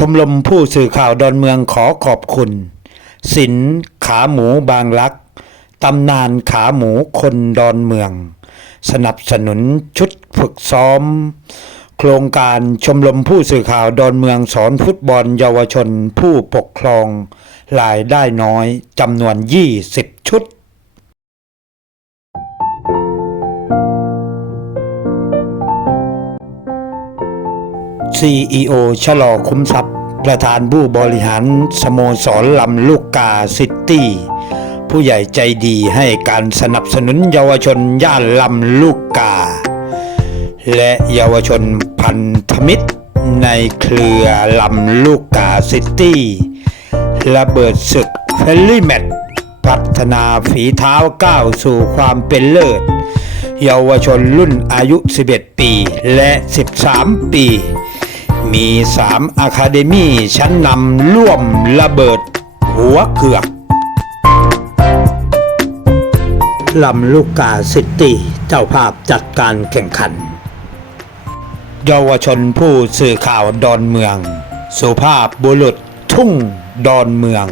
ชมรมผู้สื่อข่าวดอนเมืองขอขอบคุณ สินขาหมูบางรักตำนานขาหมูคนดอนเมือง สนับสนุนชุดฝึกซ้อม โครงการชมรมผู้สื่อข่าวดอนเมืองสอนฟุตบอลเยาวชนผู้ปกครองรายได้น้อยจำนวน 20 ชุด CEO ชะลอคุ้มทรัพย์ ประธานผู้บริหารสโมสรลำลูกกาซิตี้ ผู้ใหญ่ใจดีให้การสนับสนุนเยาวชนย่านลำลูกกา และเยาวชนพันธมิตรในเครือลำลูกกาซิตี้ระเบิดศึกเฟลลี่แมตพัฒนาฝีเท้าก้าวสู่ความเป็นเลิศ เยาวชนรุ่นอายุ 11 ปีและ 13 ปี มี 3 อะคาเดมี่ชั้นนำร่วมระเบิด หัวเกือกลำลูกกาซิตี้เจ้าภาพจัดการแข่งขัน เยาวชนผู้สื่อข่าวดอนเมือง สุภาพบุรุษทุ่งดอนเมือง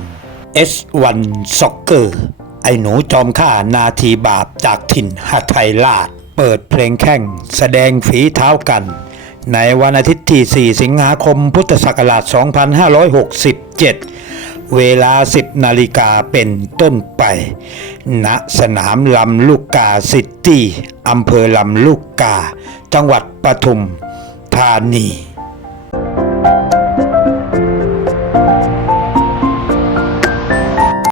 S1 ซ็อกเกอร์ไอหนูจอมฆ่านาทีบาปจากถิ่นหาไทยลาดเปิดเพลงแข่งแสดงฝีเท้ากัน ในวันอาทิตย์ที่ 4 สิงหาคมพุทธศักราช 2567 เวลา 10 นาฬิกาเป็นต้นไป ณ สนามลำลูกกาซิตี้อำเภอลำลูกกา จังหวัดปทุมธานี